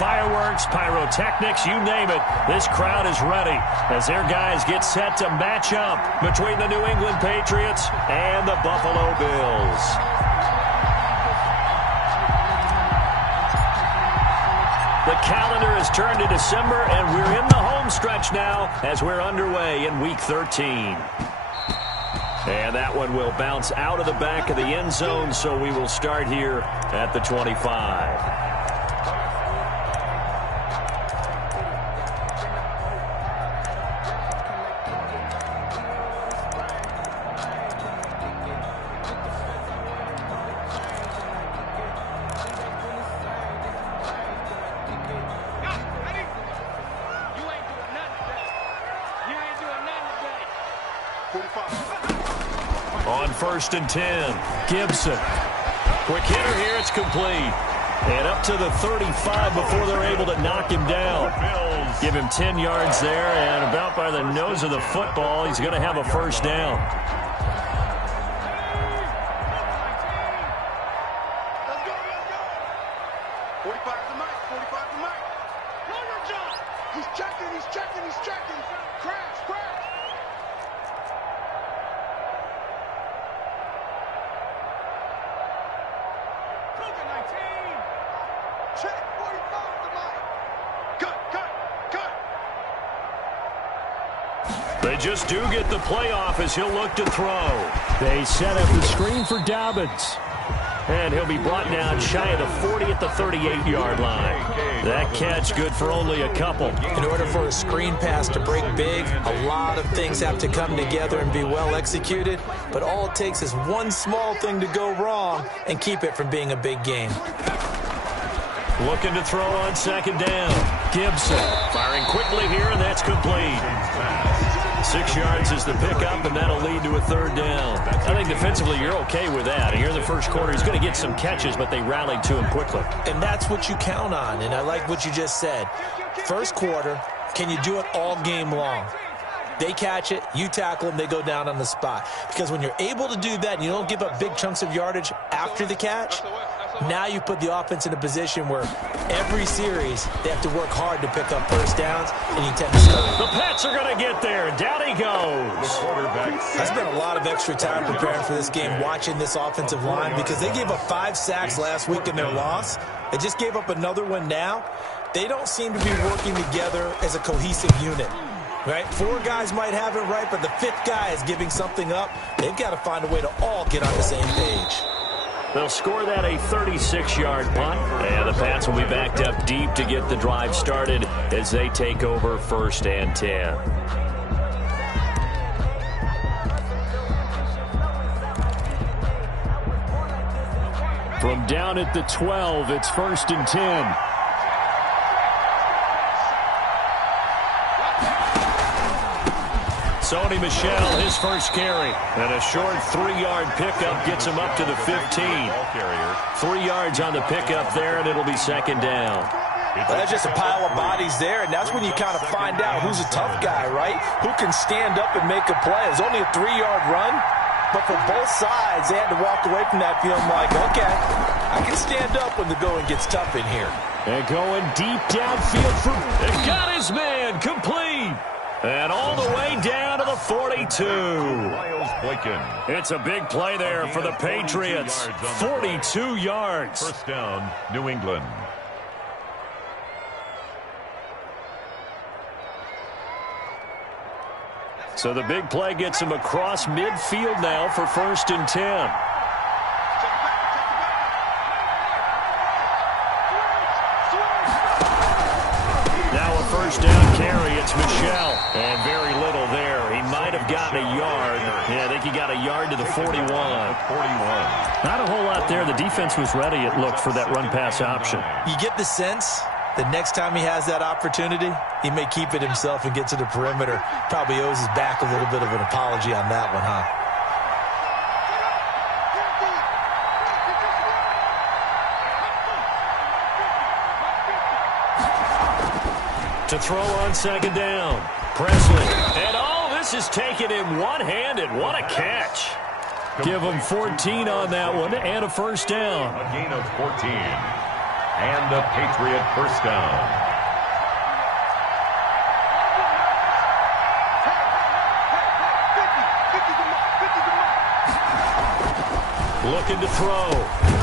fireworks, pyrotechnics, you name it. This crowd is ready as their guys get set to match up between the New England Patriots and the Buffalo Bills. The calendar has turned to December, and we're in the home stretch now as we're underway in Week 13. And that one will bounce out of the back of the end zone, so we will start here at the 25. On 1st and 10, Gibson. Quick hitter here, it's complete. And up to the 35 before they're able to knock him down. Give him 10 yards there, and about by the nose of the football, he's going to have a first down. Let's go. 45 to Mike, 45 to Mike. Longer jump. He's checking. Crash. Check, 45 to Mike. Cut. They just do get the playoff as he'll look to throw. They set up the screen for Dobbins. And he'll be brought down shy of the 40 at the 38-yard line. That catch good for only a couple. In order for a screen pass to break big, a lot of things have to come together and be well executed. But all it takes is one small thing to go wrong and keep it from being a big game. Looking to throw on 2nd down. Gibson firing quickly here, and that's complete. 6 yards is the pickup, and that'll lead to a 3rd down. I think defensively you're okay with that. And here in the first quarter, he's going to get some catches, but they rallied to him quickly. And that's what you count on, and I like what you just said. First quarter, can you do it all game long? They catch it, you tackle them, they go down on the spot. Because when you're able to do that and you don't give up big chunks of yardage after the catch, now you put the offense in a position where every series they have to work hard to pick up first downs, and you tend to stop. The Pats are going to get there. Down he goes. I spent a lot of extra time preparing for this game, watching this offensive line, because they gave up 5 sacks last week in their loss. They just gave up another one now. They don't seem to be working together as a cohesive unit. Right? 4 guys might have it right, but the 5th guy is giving something up. They've got to find a way to all get on the same page. They'll score that a 36-yard punt, and the Pats will be backed up deep to get the drive started as they take over 1st and 10. From down at the 12, it's 1st and 10. Sony Michel, his first carry. And a short 3-yard pickup gets him up to the 15. 3 yards on the pickup there, and it'll be 2nd down. Well, that's just a pile of bodies there, and that's when you kind of find out who's a tough guy, right? Who can stand up and make a play. It was only a 3-yard run, but for both sides, they had to walk away from that feeling like, okay, I can stand up when the going gets tough in here. And going deep downfield for... They got his man, complete. And all the way down to the 42. It's a big play there for the Patriots. 42 yards. First down, New England. So the big play gets him across midfield now for 1st and 10. Now a first down carry. It's Michel. And very little there. He might have gotten a yard. Yeah, I think he got a yard to the 41. Not a whole lot there. The defense was ready, it looked, for that run-pass option. You get the sense the next time he has that opportunity, he may keep it himself and get to the perimeter. Probably owes his back a little bit of an apology on that one, huh? To throw on 2nd down. Presley. And this is taking him one-handed. What a catch. Give him 14 on that one and a first down. A gain of 14. And a Patriot first down. Looking to throw.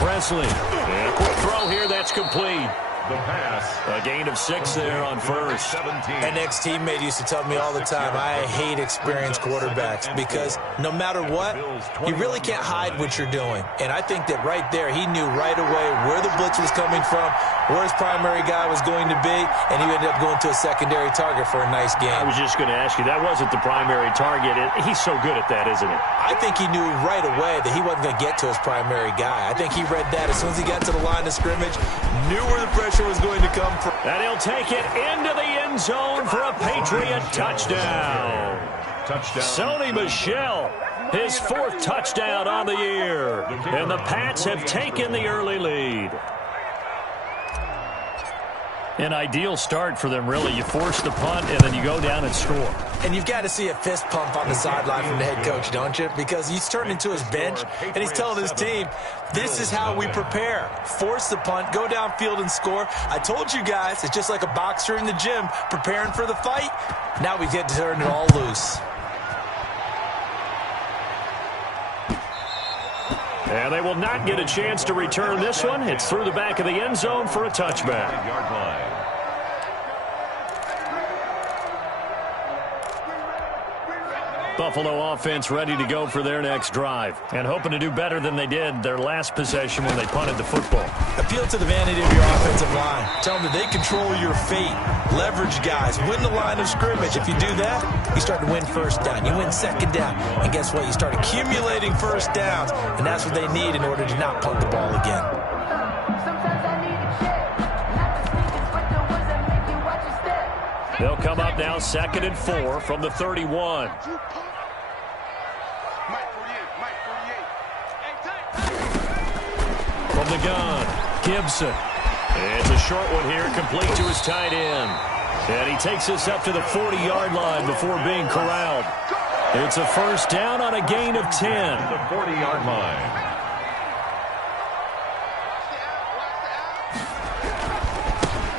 Presley. And a quick throw here. That's complete. The pass. A gain of 6 there on first. 17. An ex-teammate used to tell me all the time, I hate experienced quarterbacks because no matter what, you really can't hide what you're doing. And I think that right there, he knew right away where the blitz was coming from, where his primary guy was going to be, and he ended up going to a secondary target for a nice game. I was just going to ask you, that wasn't the primary target. He's so good at that, isn't he? I think he knew right away that he wasn't going to get to his primary guy. I think he read that as soon as he got to the line of scrimmage, knew where the pressure was going to come from. And he'll take it into the end zone for a Patriot touchdown. Sony Michel, his 4th touchdown on the year. And the Pats have taken the early lead. An ideal start for them, really. You force the punt, and then you go down and score. And you've got to see a fist pump on the sideline from the head coach, don't you? Because he's turned into his bench, and he's telling his team, this is how we prepare. Force the punt, go downfield and score. I told you guys, it's just like a boxer in the gym preparing for the fight. Now we get to turn it all loose. And they will not get a chance to return this one. It's through the back of the end zone for a touchback. Yard line. Buffalo offense ready to go for their next drive and hoping to do better than they did their last possession when they punted the football. Appeal to the vanity of your offensive line. Tell them that they control your fate. Leverage guys. Win the line of scrimmage. If you do that, you start to win first down. You win second down. And guess what? You start accumulating first downs, and that's what they need in order to not punt the ball again. They'll come up now 2nd and 4 from the 31. From the gun, Gibson. It's a short one here, complete to his tight end. And he takes this up to the 40-yard line before being corralled. It's a first down on a gain of 10. The 40-yard line.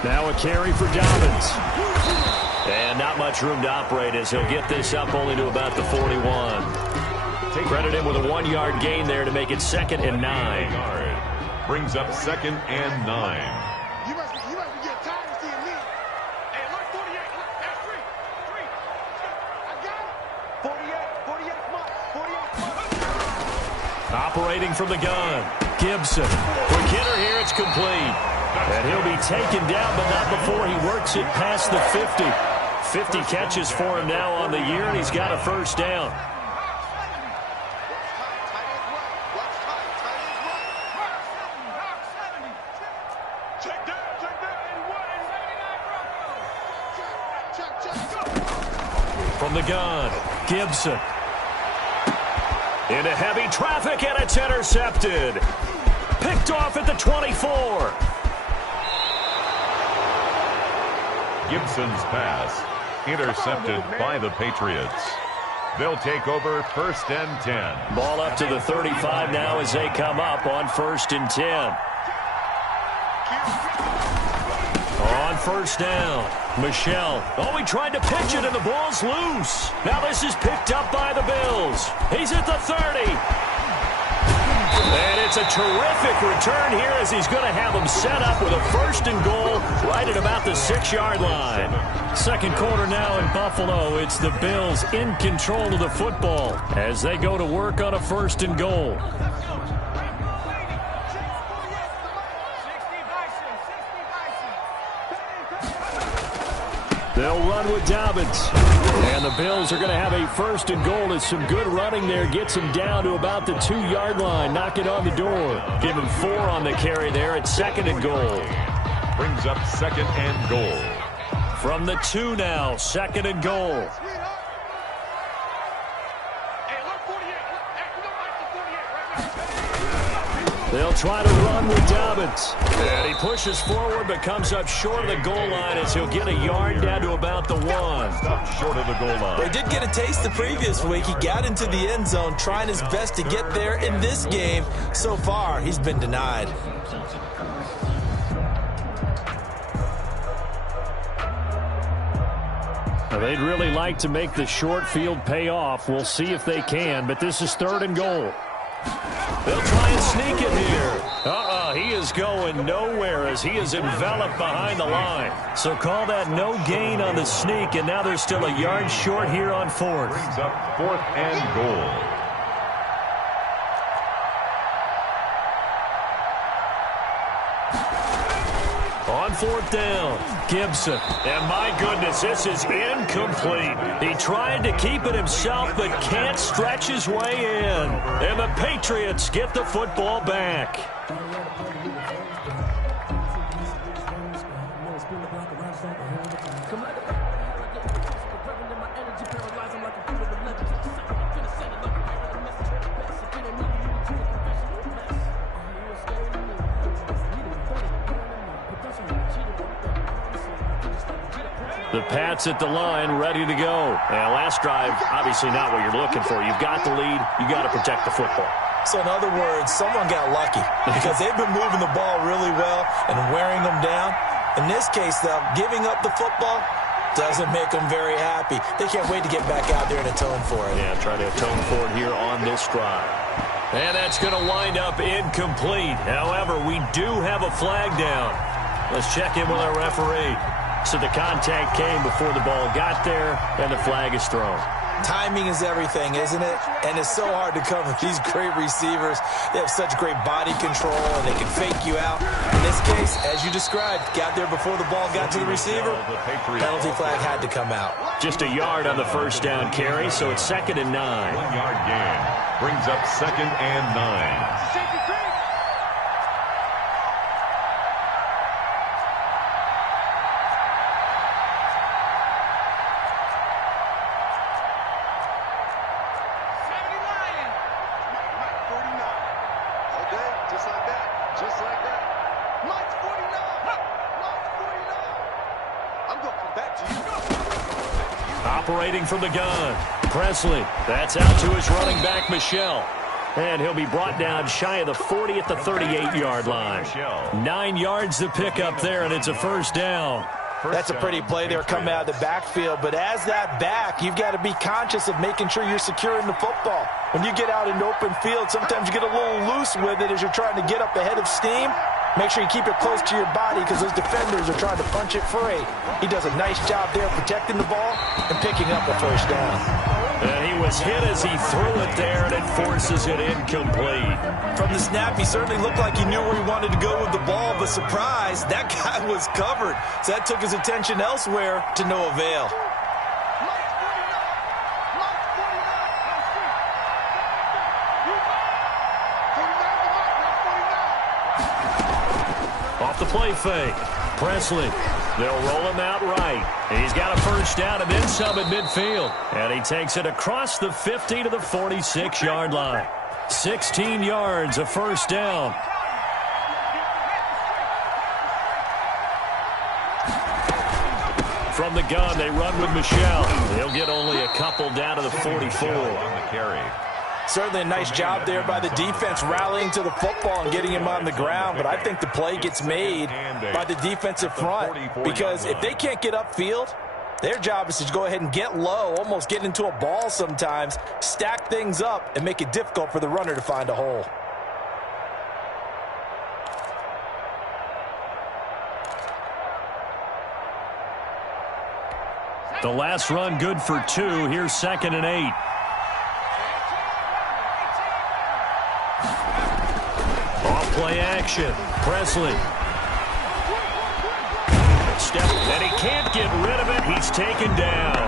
Now a carry for Dobbins. And not much room to operate as he'll get this up only to about the 41. Credit him with a 1-yard gain there to make it 2nd and 9. Brings up 2nd and 9. You must be getting tired of seeing me. Hey, look, 48. Look, that's 3. I got it. 48, come on. 48, come on. Operating from the gun, Gibson. Quick hitter here, it's complete. And he'll be taken down, but not before he works it past the 50. 50 catches for him now on the year, and he's got a first down. From the gun, Gibson. Into heavy traffic, and it's intercepted. Picked off at the 24. Gibson's pass intercepted by the Patriots. They'll take over 1st and 10. Ball up to the 35 now as they come up on 1st and 10. On first down, Michel. Oh, he tried to pitch it, and the ball's loose. Now this is picked up by the Bills. He's at the 30. And it's a terrific return here as he's going to have them set up with a 1st and goal right at about the 6-yard line. 2nd quarter now in Buffalo. It's the Bills in control of the football as they go to work on a 1st and goal. They'll run with Dobbins. And the Bills are going to have a 1st and goal as some good running there gets him down to about the 2-yard line. Knock it on the door. Give him 4 on the carry there at 2nd and goal. Brings up 2nd and goal. From the 2 now, 2nd and goal. They'll try to run with Dobbins. And he pushes forward but comes up short of the goal line as he'll get a yard down to about the 1. Short of the goal line. Well, he did get a taste the previous week. He got into the end zone trying his best to get there in this game. So far, he's been denied. Well, they'd really like to make the short field pay off. We'll see if they can, but this is 3rd and goal. They'll try and sneak it here. He is going nowhere as he is enveloped behind the line. So call that no gain on the sneak, and now they're still a yard short here on 4th. Brings up 4th and goal. On 4th down, Gibson. And my goodness, this is incomplete. He tried to keep it himself, but can't stretch his way in. And the Patriots get the football back. The Pats at the line, ready to go. And last drive, obviously not what you're looking for. You've got the lead. You got to protect the football. So in other words, someone got lucky because they've been moving the ball really well and wearing them down. In this case, though, giving up the football doesn't make them very happy. They can't wait to get back out there and atone for it. Yeah, try to atone for it here on this drive. And that's going to wind up incomplete. However, we do have a flag down. Let's check in with our referee. So the contact came before the ball got there, and the flag is thrown. Timing is everything, isn't it? And it's so hard to cover these great receivers. They have such great body control, and they can fake you out. In this case, as you described, got there before the ball got to the receiver. Penalty flag had to come out. Just a yard on the 1st down carry, so it's 2nd and 9. 1-yard gain brings up 2nd and 9. Operating from the gun, Presley. That's out to his running back, Michelle. And he'll be brought down shy of the 40 at the 38-yard line. 9 yards to pick up there, and it's a 1st down. That's a pretty play there coming out of the backfield. But as that back, you've got to be conscious of making sure you're securing the football. When you get out in open field, sometimes you get a little loose with it as you're trying to get up ahead of steam. Make sure you keep it close to your body because those defenders are trying to punch it free. He does a nice job there protecting the ball and picking up a 1st down. And he was hit as he threw it there, and it forces it incomplete. From the snap, he certainly looked like he knew where he wanted to go with the ball, but surprise, that guy was covered. So that took his attention elsewhere to no avail. Off the play fake, Presley. They'll roll him out right. He's got a 1st down and then some at midfield. And he takes it across the 50 to the 46-yard line. 16 yards, a 1st down. From the gun, they run with Michelle. He'll get only a couple down to the 44. On the carry. Certainly a nice job there by the defense rallying to the football and getting him on the ground. But I think the play gets made by the defensive front because if they can't get upfield, their job is to go ahead and get low, almost get into a ball sometimes, stack things up, and make it difficult for the runner to find a hole. The last run good for 2. Here's 2nd and 8. Play action. Presley. Step, and he can't get rid of it. He's taken down.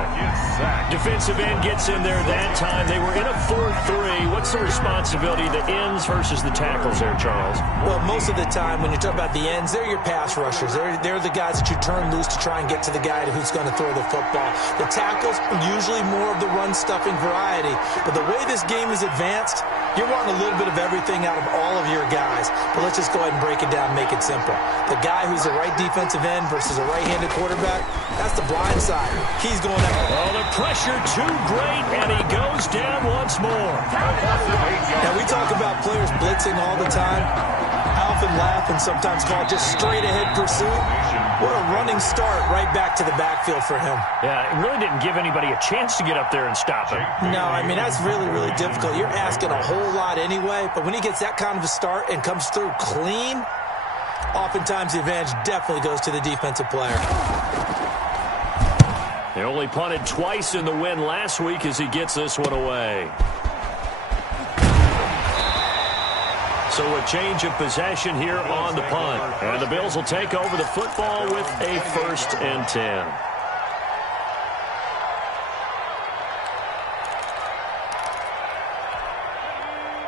Defensive end gets in there that time. They were in a 4-3. What's the responsibility of the ends versus the tackles there, Charles? Well, most of the time when you talk about the ends, they're your pass rushers. They're the guys that you turn loose to try and get to the guy who's going to throw the football. The tackles are usually more of the run-stuffing variety. But the way this game is advanced, you're wanting a little bit of everything out of all of your guys. But let's just go ahead and break it down and make it simple. The guy who's the right defensive end versus a right-handed quarterback, that's the blind side. He's going out. Oh, the pressure too great, and he goes down once more. Now, we talk about players blitzing all the time. I often laugh and sometimes call it just straight-ahead pursuit. What a running start right back to the backfield for him. Yeah, it really didn't give anybody a chance to get up there and stop him. No, I mean, that's really, really difficult. You're asking a whole lot anyway, but when he gets that kind of a start and comes through clean, oftentimes the advantage definitely goes to the defensive player. They only punted twice in the win last week as he gets this one away. So a change of possession here on the punt. And the Bills will take over the football with a 1st and 10.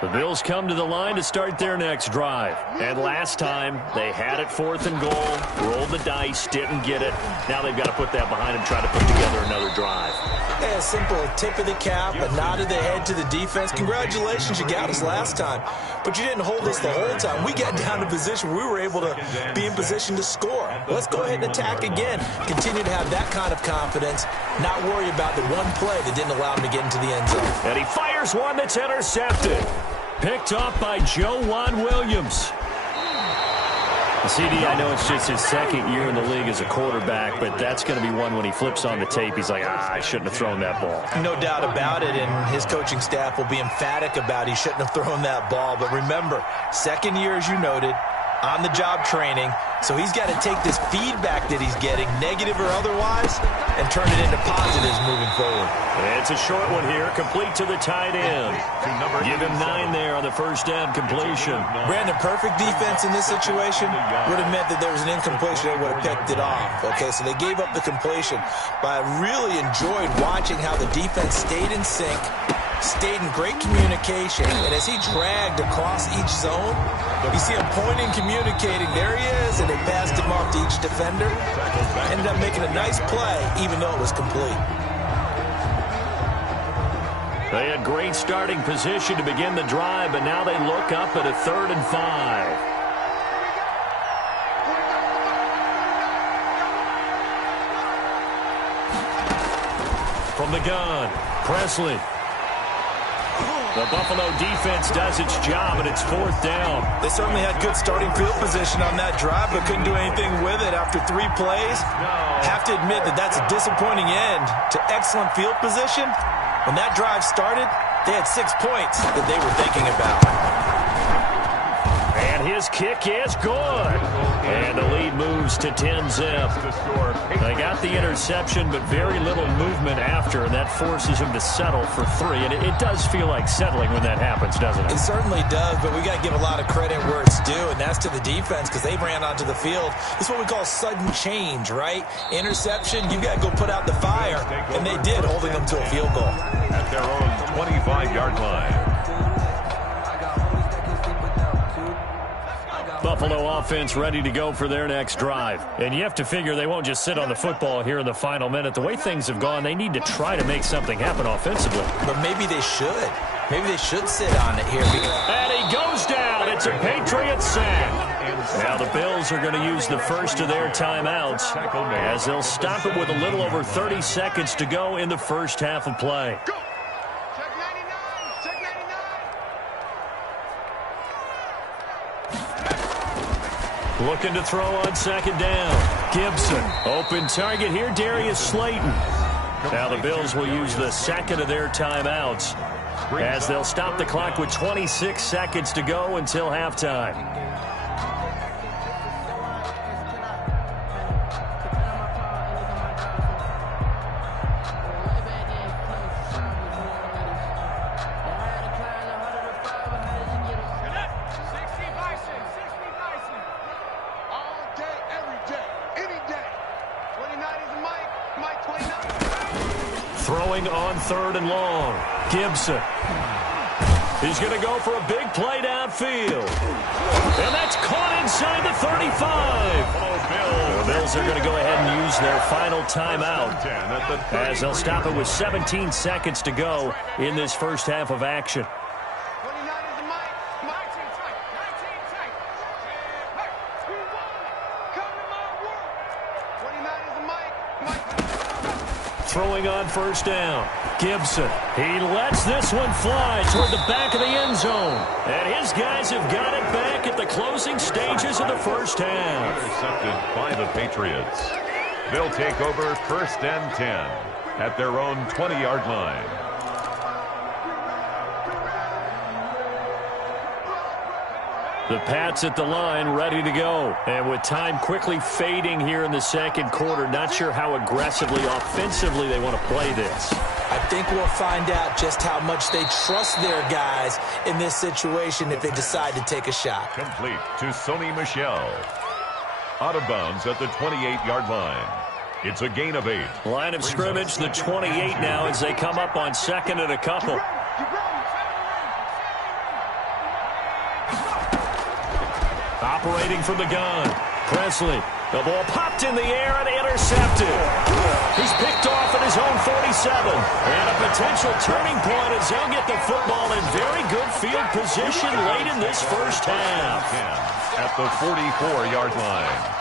The Bills come to the line to start their next drive. And last time, they had it 4th and goal, rolled the dice, didn't get it. Now they've got to put that behind them, try to put together another drive. Yeah, a simple tip of the cap, a nod of the head to the defense. Congratulations, you got us last time. But you didn't hold us the whole time. We got down to position where we were able to be in position to score. Let's go ahead and attack again. Continue to have that kind of confidence, not worry about the one play that didn't allow him to get into the end zone. And he fires one that's intercepted. Picked off by Joe Williams. CD, I know it's just his 2nd year in the league as a quarterback, but that's going to be one when he flips on the tape. He's like, I shouldn't have thrown that ball. No doubt about it, and his coaching staff will be emphatic about he shouldn't have thrown that ball. But remember, 2nd year, as you noted, on-the-job training, so he's got to take this feedback that he's getting, negative or otherwise, and turn it into positives moving forward. It's a short one here, complete to the tight end. Give him 9 there on the 1st down completion. Brandon, perfect defense in this situation would have meant that there was an incompletion. They would have picked it off. Okay, so they gave up the completion. But I really enjoyed watching how the defense stayed in sync, stayed in great communication, and as he dragged across each zone, you see him pointing, communicating. There he is, and they passed him off to each defender. Ended up making a nice play, even though it was complete. They had great starting position to begin the drive, but now they look up at a 3rd and 5. From the gun, Presley. The Buffalo defense does its job, and it's 4th down. They certainly had good starting field position on that drive, but couldn't do anything with it after 3 plays. Have to admit that that's a disappointing end to excellent field position. When that drive started, they had 6 points that they were thinking about. And his kick is good. And the lead moves to 10-zip. They got the interception, but very little movement after, and that forces him to settle for 3. And it does feel like settling when that happens, doesn't it? It certainly does, but we got to give a lot of credit where it's due, and that's to the defense because they ran onto the field. This is what we call sudden change, right? Interception, you got to go put out the fire, and they did, holding them to a field goal. At their own 25-yard line. Buffalo offense ready to go for their next drive. And you have to figure they won't just sit on the football here in the final minute. The way things have gone, they need to try to make something happen offensively. But maybe they should. Maybe they should sit on it here. And he goes down. It's a Patriot sack. Now the Bills are going to use the first of their timeouts as they'll stop it with a little over 30 seconds to go in the first half of play. Looking to throw on 2nd down. Gibson. Open target here, Darius Slayton. Now the Bills will use the 2nd of their timeouts as they'll stop the clock with 26 seconds to go until halftime. Throwing on 3rd and long. Gibson. He's going to go for a big play downfield. And that's caught inside the 35. The Bills are going to go ahead and use their final timeout as they'll stop it with 17 seconds to go in this first half of action. throwing on first down. Gibson, he lets this one fly toward the back of the end zone. And his guys have got it back at the closing stages of the first half. Intercepted by the Patriots. They'll take over first and 10 at their own 20-yard line. The Pats at the line, ready to go. And with time quickly fading here in the second quarter, not sure how aggressively, offensively they want to play this. I think we'll find out just how much they trust their guys in this situation if they decide to take a shot. Complete to Sony Michel. Out of bounds at the 28-yard line. It's a gain of 8. Line of scrimmage, the 28 now as they come up on second and a couple. Operating from the gun. Presley. The ball popped in the air and intercepted. He's picked off at his own 47. And a potential turning point as they'll get the football in very good field position late in this first half. At the 44-yard line.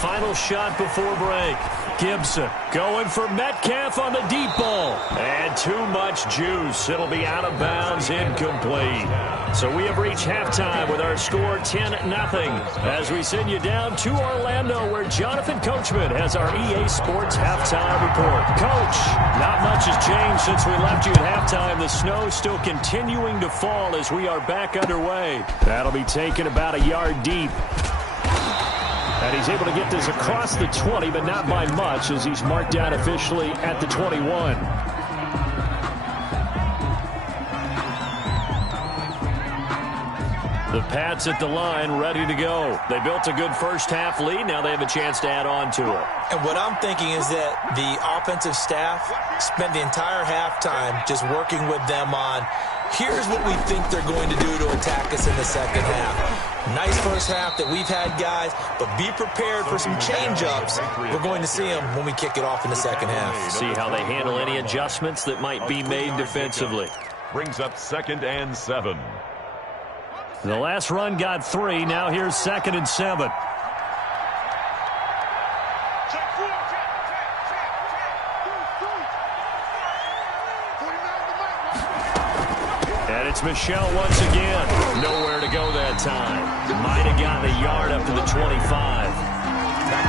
Final shot before break. Gibson going for Metcalf on the deep ball. And too much juice. It'll be out of bounds, incomplete. So we have reached halftime with our score 10-0 as we send you down to Orlando where Jonathan Coachman has our EA Sports halftime report. Coach, not much has changed since we left you at halftime. The snow still continuing to fall as we are back underway. That'll be taken about a yard deep. And he's able to get this across the 20, but not by much as he's marked down officially at the 21. The Pats at the line, ready to go. They built a good first-half lead. Now they have a chance to add on to it. And what I'm thinking is that the offensive staff spent the entire halftime just working with them on, here's what we think they're going to do to attack us in the second half. Nice first half that we've had, guys, but be prepared for some change-ups. We're going to see them when we kick it off in the second half. See how they handle any adjustments that might be made defensively. Brings up 2nd and 7. The last run got 3. Now here's 2nd and 7. And it's Michel once again. Nowhere to go that time. Might have gotten a yard up to the 25.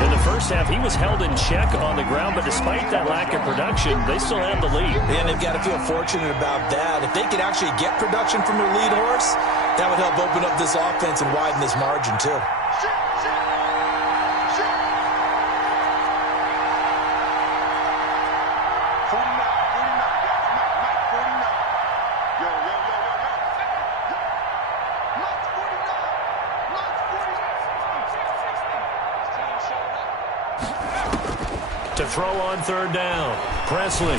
In the first half, he was held in check on the ground, but despite that lack of production, they still have the lead. And they've got to feel fortunate about that. If they could actually get production from their lead horse, that would help open up this offense and widen this margin, too. To throw on third down. Presley.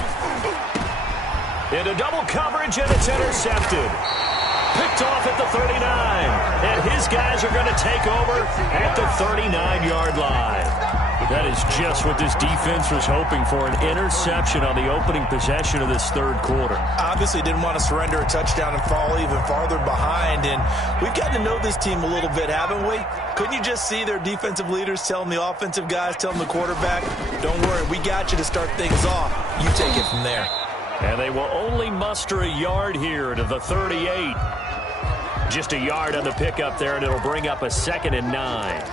Into double coverage, and it's intercepted. Picked off at the 39. And his guys are going to take over at the 39-yard line. That is just what this defense was hoping for, an interception on the opening possession of this third quarter. Obviously didn't want to surrender a touchdown and fall even farther behind. And we've gotten to know this team a little bit, haven't we? Couldn't you just see their defensive leaders telling the offensive guys, telling the quarterback, don't worry, we got you to start things off. You take it from there. And they will only muster a yard here to the 38. Just a yard on the pickup there, and it'll bring up a 2nd and 9.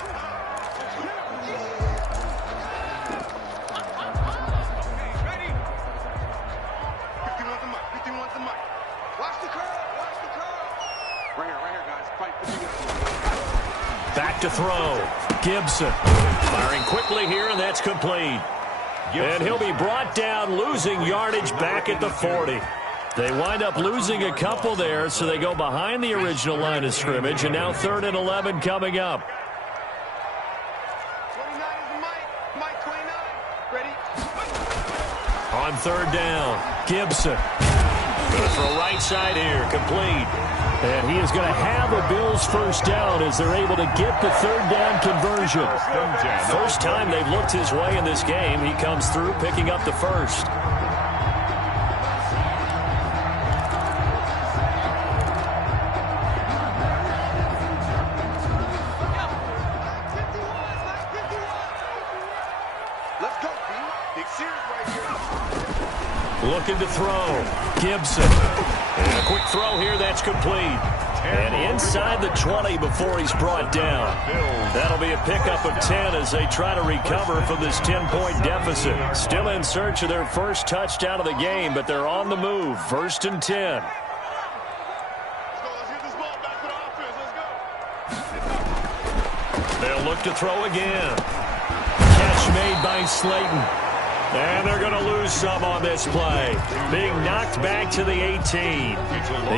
Back to throw. Gibson firing quickly here, and that's complete. And he'll be brought down, losing yardage back at the 40. They wind up losing a couple there, so they go behind the original line of scrimmage, and now 3rd and 11 coming up. 29 is the Mike 29. Ready? On third down, Gibson. Gonna throw right side here, complete. And he is going to have a Bills first down as they're able to get the third down conversion. First time they've looked his way in this game. He comes through picking up the first. Looking to throw. Gibson. And a quick throw here that's complete. And inside the 20 before he's brought down. That'll be a pickup of 10 as they try to recover from this 10-point deficit. Still in search of their first touchdown of the game, but they're on the move. 1st and 10. They'll look to throw again. Catch made by Slayton. And they're going to lose some on this play. Being knocked back to the 18.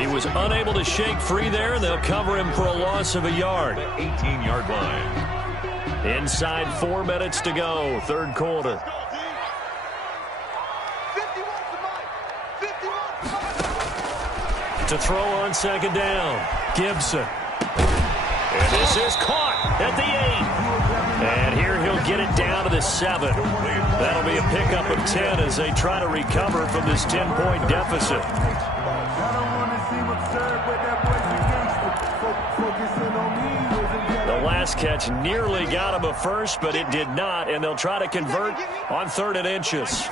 He was unable to shake free there, and they'll cover him for a loss of a yard. 18-yard line. Inside 4 minutes to go, third quarter. To throw on second down, Gibson. And this is caught at the 8. And here he'll get it down to the 7. That'll be a pickup of 10 as they try to recover from this 10-point deficit. The last catch nearly got him a first, but it did not, and they'll try to convert on 3rd and inches.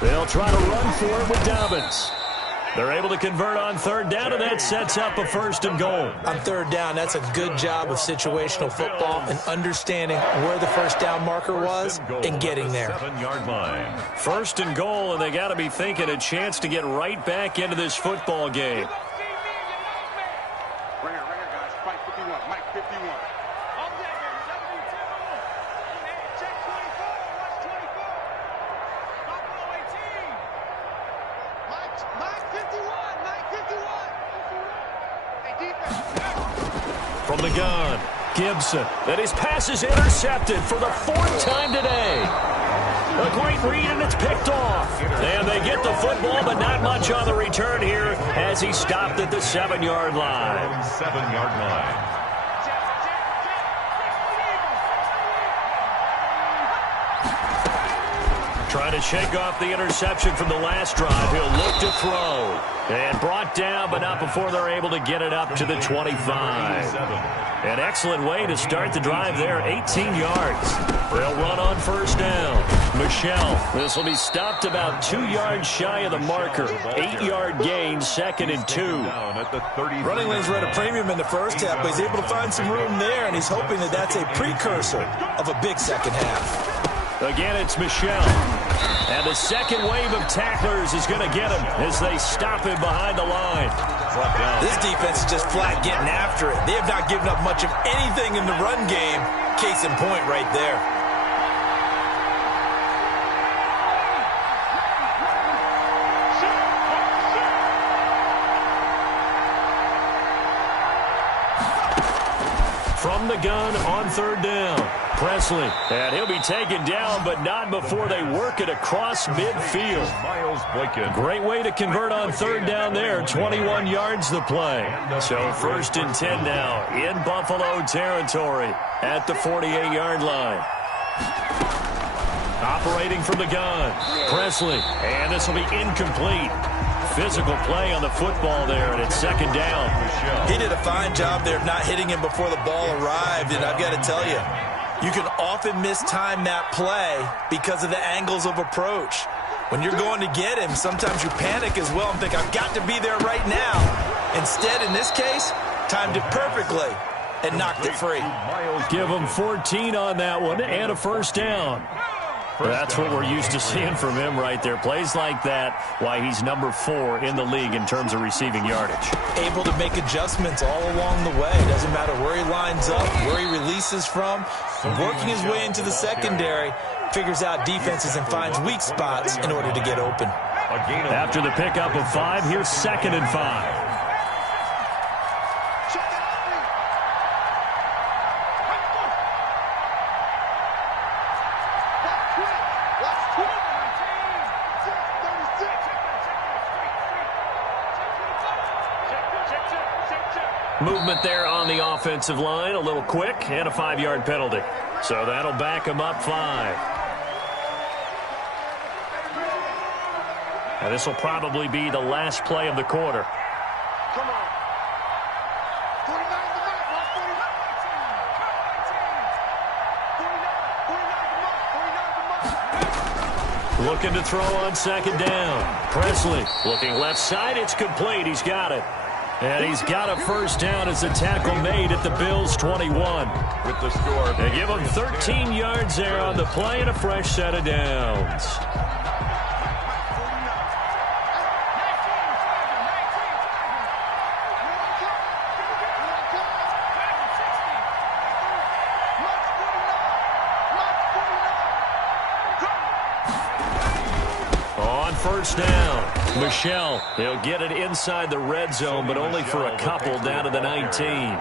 They'll try to run for it with Dobbins. They're able to convert on 3rd down, and that sets up a 1st and goal. On 3rd down, that's a good job of situational football and understanding where the first down marker was and getting there. 7-yard line. 1st and goal, and they got to be thinking a chance to get right back into this football game. Right here, guys. Mike 51. Mike 51. Check 24. Watch 24. Buffalo 18. Mike 51. Mike 51. Hey, defense. From the gun, Gibson. And his pass is intercepted for the 4th time today. A great read, and it's picked off. And they get the football, but not much on the return here as he stopped at the 7-yard line. 7-yard line. Trying to shake off the interception from the last drive. He'll look to throw. And brought down, but not before they're able to get it up to the 25. An excellent way to start the drive there, 18 yards. They'll run on 1st down. Michelle, this will be stopped about 2 yards shy of the marker. 8-yard gain, 2nd and 2. Running lanes were at a premium in the first half, but he's able to find some room there, and he's hoping that that's a precursor of a big second half. Again, it's Michelle. And the second wave of tacklers is going to get him as they stop him behind the line. This defense is just flat getting after it. They have not given up much of anything in the run game. Case in point right there. From the gun on 3rd down. Presley, and he'll be taken down, but not before they work it across midfield. Miles Boykin. Great way to convert on 3rd down there. 21 yards the play. So 1st and 10 now in Buffalo territory at the 48-yard line. Operating from the gun, Presley, and this will be incomplete. Physical play on the football there, and it's 2nd down. He did a fine job there of not hitting him before the ball arrived, and I've got to tell you, you can often mistime that play because of the angles of approach. When you're going to get him, sometimes you panic as well and think, I've got to be there right now. Instead, in this case, timed it perfectly and knocked it free. Give him 14 on that one and a 1st down. That's what we're used to seeing from him right there. Plays like that, why he's number 4 in the league in terms of receiving yardage. Able to make adjustments all along the way. Doesn't matter where he lines up, where he releases from. Working his way into the secondary, figures out defenses and finds weak spots in order to get open. After the pickup of 5, here's 2nd and 5. Movement there on the offensive line, a little quick, and a 5-yard penalty. So that'll back him up 5. And this will probably be the last play of the quarter. Come on. 49 the mark. Watch 49. 49 the mark. Looking to throw on second down. Presley looking left side. It's complete. He's got it. And he's got a first down as the tackle made at the Bills' 21. With the score. They give him 13 yards there on the play and a fresh set of downs. On first down, Michelle. He'll get it inside the red zone, but only for a couple down to the 19.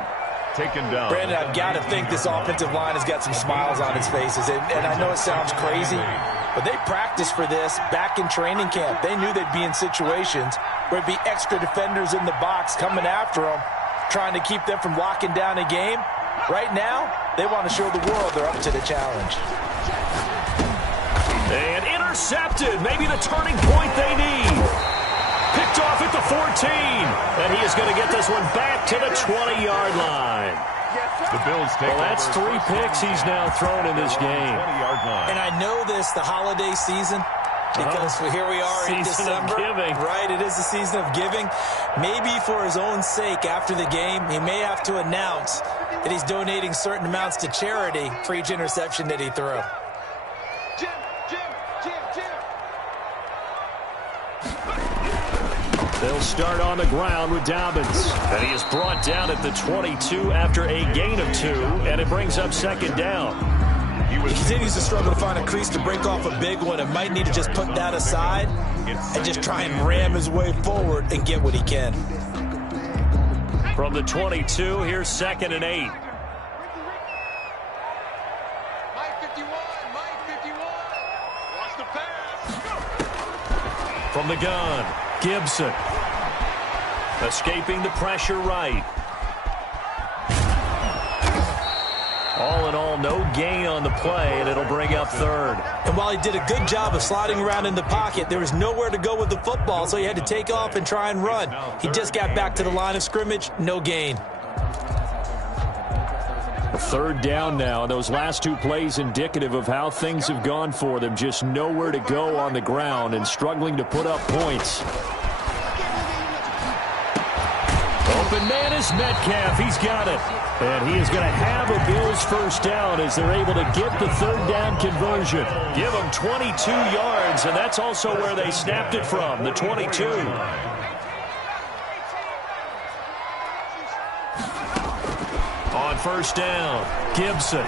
Taken down. Brandon, I've got to think this offensive line has got some smiles on its faces. And I know it sounds crazy, but they practiced for this back in training camp. They knew they'd be in situations where it'd be extra defenders in the box coming after them, trying to keep them from locking down a game. Right now, they want to show the world they're up to the challenge. And intercepted. Maybe the turning point they need. Picked off at the 14. And he is going to get this one back to the 20-yard line. The Bills take Well, that's 3 picks he's now thrown in this game. 20-yard line. And I know this, the holiday season, because here we are in December. Season of giving. Right, it is the season of giving. Maybe for his own sake after the game, he may have to announce that he's donating certain amounts to charity for each interception that he threw. Jim. They'll start on the ground with Dobbins. And he is brought down at the 22 after a gain of 2, and it brings up second down. He continues to struggle to find a crease to break off a big one and might need to just put that aside and just try and ram his way forward and get what he can. From the 22, here's 2nd and 8. Mike 51. Watch the pass. From the gun, Gibson. Escaping the pressure right. All in all, no gain on the play, and it'll bring up 3rd. And while he did a good job of sliding around in the pocket, there was nowhere to go with the football, so he had to take off and try and run. He just got back to the line of scrimmage, no gain. 3rd down now. Those last 2 plays indicative of how things have gone for them. Just nowhere to go on the ground and struggling to put up points. Open man is Metcalf. He's got it. And he is going to have a Bills first down as they're able to get the 3rd down conversion. Give them 22 yards, and that's also where they snapped it from, the 22. On first down, Gibson.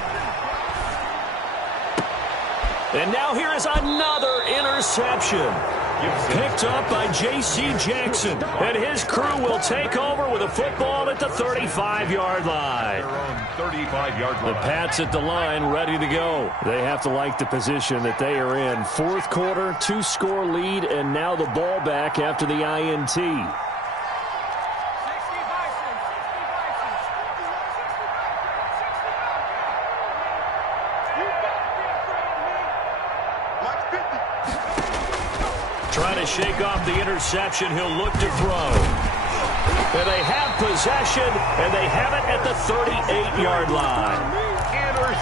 And now here is another interception. Picked up by J.C. Jackson. And his crew will take over with a football at the 35-yard line. 35-yard line. The Pats at the line, ready to go. They have to like the position that they are in. 4th quarter, 2-score lead, and now the ball back after the INT. Trying to shake off the interception. He'll look to throw. And they have possession, and they have it at the 38-yard line.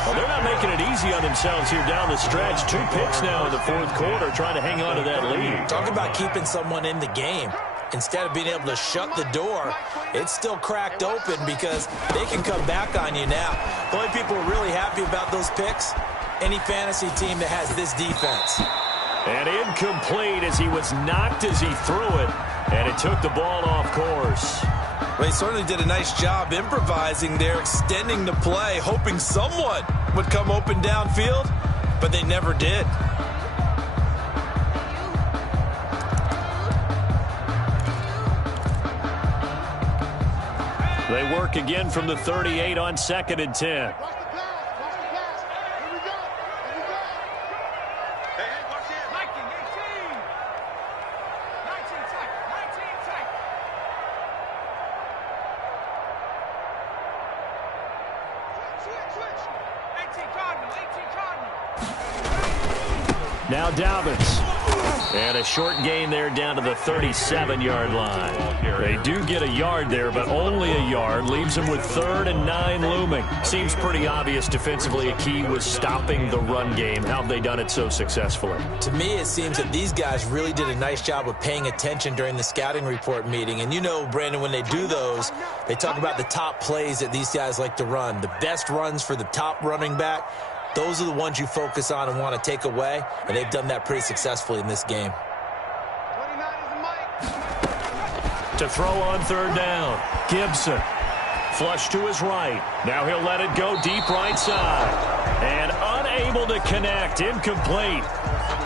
Well, they're not making it easy on themselves here down the stretch. 2 picks now in the 4th quarter, trying to hang on to that lead. Talk about keeping someone in the game. Instead of being able to shut the door, it's still cracked open because they can come back on you now. The only people who are really happy about those picks, any fantasy team that has this defense. And incomplete as he was knocked as he threw it, and it took the ball off course. Well, he certainly did a nice job improvising there, extending the play, hoping someone would come open downfield, but they never did. They work again from the 38 on 2nd and 10. Now Dobbins. And a short gain there down to the 37-yard line. They do get a yard there, but only a yard. Leaves them with 3rd and 9 looming. Seems pretty obvious defensively a key was stopping the run game. How have they done it so successfully? To me, it seems that these guys really did a nice job of paying attention during the scouting report meeting. And you know, Brandon, when they do those, they talk about the top plays that these guys like to run. The best runs for the top running back. Those are the ones you focus on and want to take away, and they've done that pretty successfully in this game. To throw on 3rd down, Gibson. Flush to his right. Now he'll let it go deep right side. And unable to connect. Incomplete.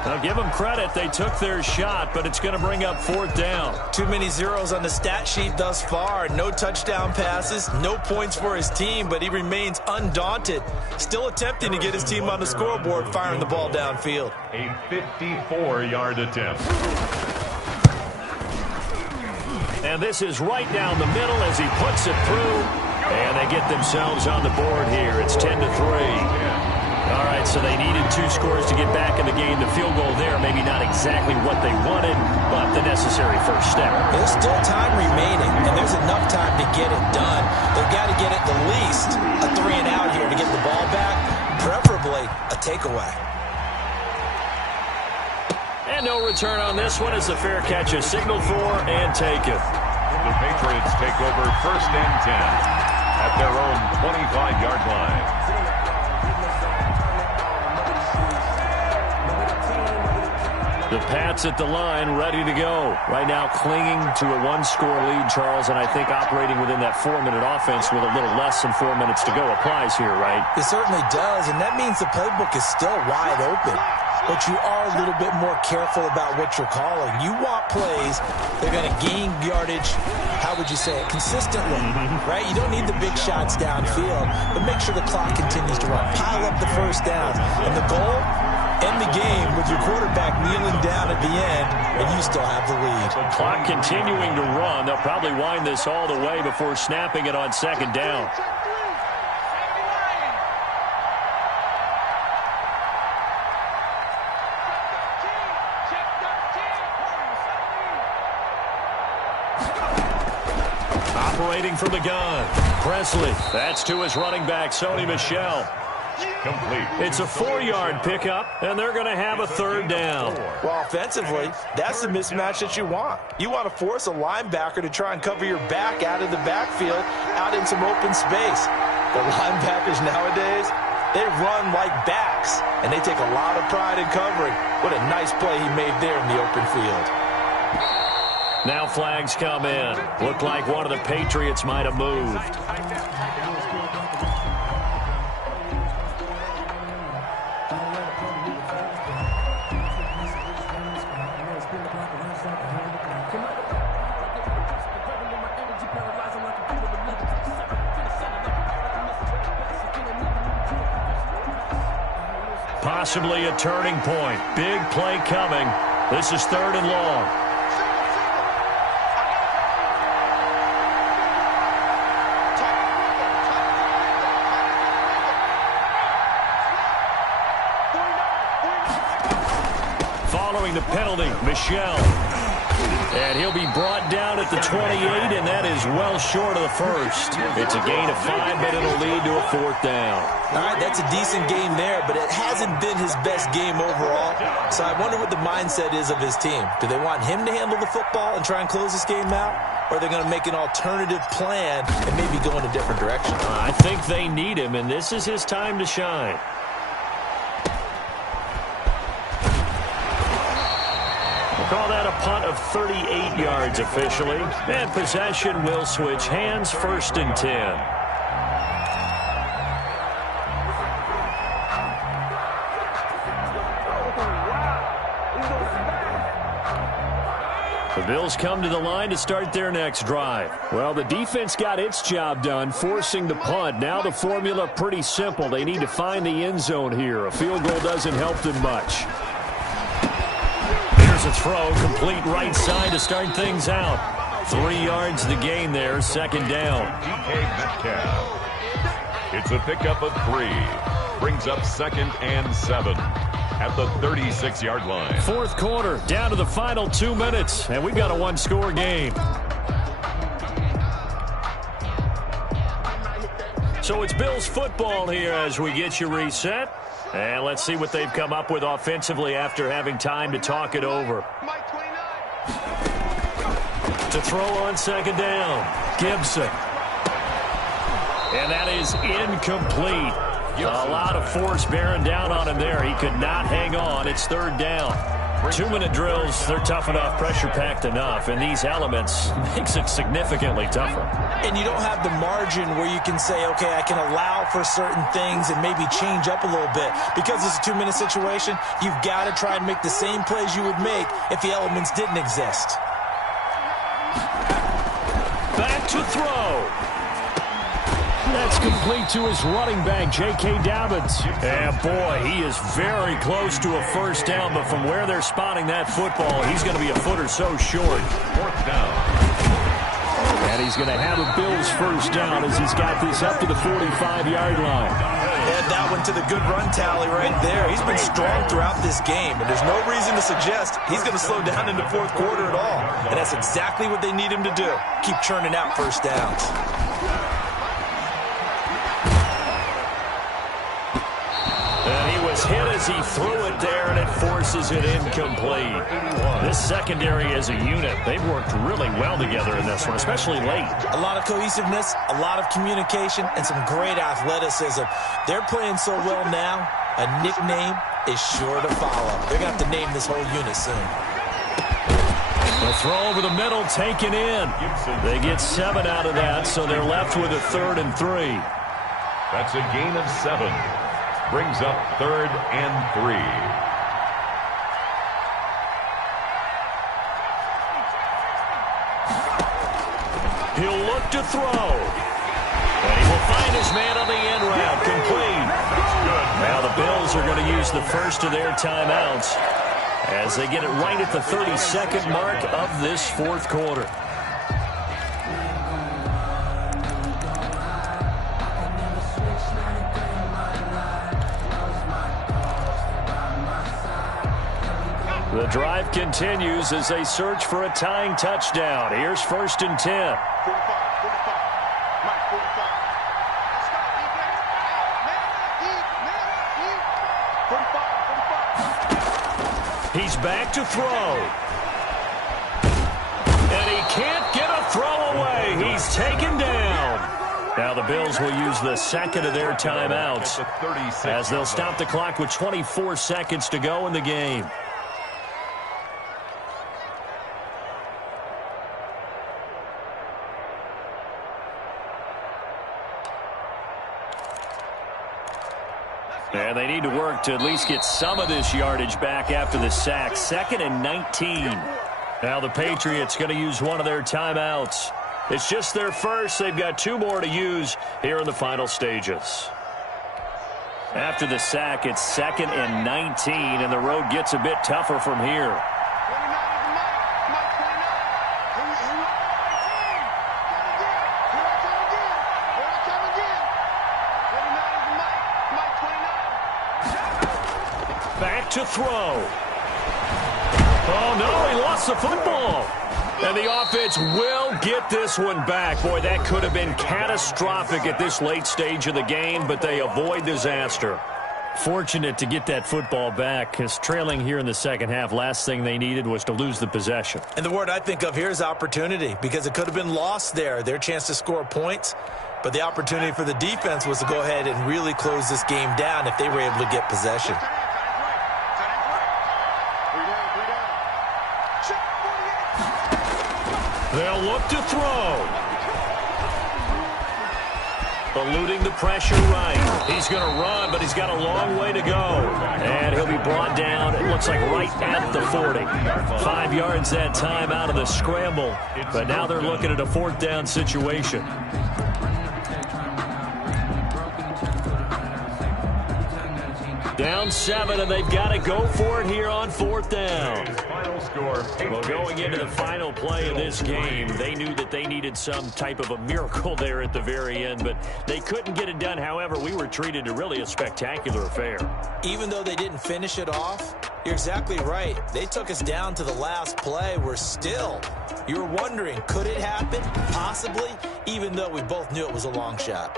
Now give them credit. They took their shot, but it's going to bring up 4th down. Too many zeros on the stat sheet thus far. No touchdown passes, no points for his team, but he remains undaunted. Still attempting to get his team on the scoreboard, firing the ball downfield. A 54-yard attempt. And this is right down the middle as he puts it through. And they get themselves on the board here. It's 10-3. All right, so they needed 2 scores to get back in the game. The field goal there, maybe not exactly what they wanted, but the necessary first step. There's still time remaining, and there's enough time to get it done. They've got to get at the least a 3 and out here to get the ball back, preferably a takeaway. And no return on this one as the fair catch is signaled for and taken. The Patriots take over 1st and 10 at their own 25-yard line. The Pats at the line, ready to go. Right now clinging to a 1-score lead, Charles, and I think operating within that 4-minute offense with a little less than 4 minutes to go applies here, right? It certainly does, and that means the playbook is still wide open. But you are a little bit more careful about what you're calling. You want plays that are going to gain yardage, how would you say it, consistently, right? You don't need the big shots downfield, but make sure the clock continues to run. Pile up the first downs. And the goal? End the game with your quarterback kneeling down at the end, and you still have the lead. The clock continuing to run. They'll probably wind this all the way before snapping it on 2nd down. Operating from the gun. Presley. That's to his running back, Sony Michel. Complete. It's a 4-yard pickup, and they're going to have a 3rd down. Well, offensively, that's the mismatch that you want. You want to force a linebacker to try and cover your back out of the backfield, out in some open space. The linebackers nowadays, they run like backs, and they take a lot of pride in covering. What a nice play he made there in the open field. Now flags come in. Looked like one of the Patriots might have moved. Possibly a turning point. Big play coming. This is 3rd and long. Following the penalty, Michel. And he'll be brought down at the 28, and that is well short of the first. It's a gain of 5, but it'll lead to a 4th down. All right, that's a decent game there, but it hasn't been his best game overall. So I wonder what the mindset is of his team. Do they want him to handle the football and try and close this game out? Or are they going to make an alternative plan and maybe go in a different direction? I think they need him, and this is his time to shine. Call that a punt of 38 yards officially. And possession will switch hands, 1st and 10. The Bills come to the line to start their next drive. Well, the defense got its job done, forcing the punt. Now the formula pretty simple. They need to find the end zone here. A field goal doesn't help them much. Here's a throw, complete right side to start things out. 3 yards to gain there, 2nd down. DK Metcalf. It's a pickup of 3. Brings up 2nd and 7 at the 36-yard line. Fourth quarter, down to the final 2 minutes, and we've got a one-score game. So it's Bills football here as we get you reset. And let's see what they've come up with offensively after having time to talk it over. To throw on 2nd down, Gibson. And that is incomplete. A lot of force bearing down on him there. He could not hang on. It's 3rd down. 2-minute drills, they're tough enough, pressure-packed enough, and these elements makes it significantly tougher. And you don't have the margin where you can say, okay, I can allow for certain things and maybe change up a little bit. Because it's a 2-minute situation, you've got to try and make the same plays you would make if the elements didn't exist. Back to throw. That's complete to his running back, J.K. Dobbins. And boy, he is very close to a first down, but from where they're spotting that football, he's going to be a foot or so short. 4th down. And he's going to have a Bills first down as he's got this up to the 45-yard line. Add that one to the good run tally right there. He's been strong throughout this game, and there's no reason to suggest he's going to slow down in the fourth quarter at all. And that's exactly what they need him to do. Keep churning out first downs. Hit as he threw it there, and it forces it incomplete. This secondary as a unit, they've worked really well together in this one, especially late. A lot of cohesiveness, a lot of communication, and some great athleticism. They're playing so well now, a nickname is sure to follow. They're going to have to name this whole unit soon. The throw over the middle taken in. They get 7 out of that, so they're left with a 3rd and 3. That's a gain of 7. Brings up 3rd and 3. He'll look to throw. And he will find his man on the end route. Complete. Now the Bills are going to use the first of their timeouts as they get it right at the 32nd mark of this fourth quarter. The drive continues as they search for a tying touchdown. Here's 1st and 10. 45. He's back to throw. And he can't get a throw away. He's taken down. Now the Bills will use the second of their timeouts as they'll stop the clock with 24 seconds to go in the game. And they need to work to at least get some of this yardage back after the sack. 2nd and 19. Now the Patriots going to use one of their timeouts. It's just their first. They've got 2 more to use here in the final stages. After the sack, it's 2nd and 19, and the road gets a bit tougher from here. Back to throw. Oh, no, he lost the football. And the offense will get this one back. Boy, that could have been catastrophic at this late stage of the game, but they avoid disaster. Fortunate to get that football back, because trailing here in the second half, last thing they needed was to lose the possession. And the word I think of here is opportunity, because it could have been lost there, their chance to score points. But the opportunity for the defense was to go ahead and really close this game down if they were able to get possession. They'll look to throw. Eluding the pressure right. He's going to run, but he's got a long way to go. And he'll be brought down, it looks like right at the 40. 5 yards that time out of the scramble. But now they're looking at a 4th down situation. Down 7, and they've got to go for it here on 4th down. Final score. Well, going into the final play of this game, they knew that they needed some type of a miracle there at the very end, but they couldn't get it done. However, we were treated to really a spectacular affair. Even though they didn't finish it off, you're exactly right. They took us down to the last play. You're wondering, could it happen? Possibly, even though we both knew it was a long shot.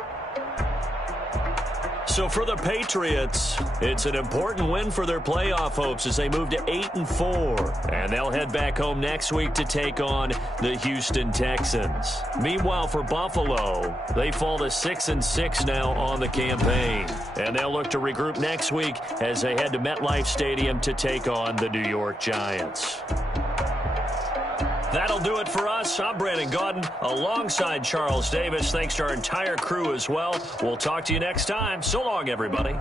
So for the Patriots, it's an important win for their playoff hopes as they move to 8-4. And they'll head back home next week to take on the Houston Texans. Meanwhile, for Buffalo, they fall to 6-6 now on the campaign. And they'll look to regroup next week as they head to MetLife Stadium to take on the New York Giants. That'll do it for us. I'm Brandon Gaudin alongside Charles Davis. Thanks to our entire crew as well. We'll talk to you next time. So long, everybody.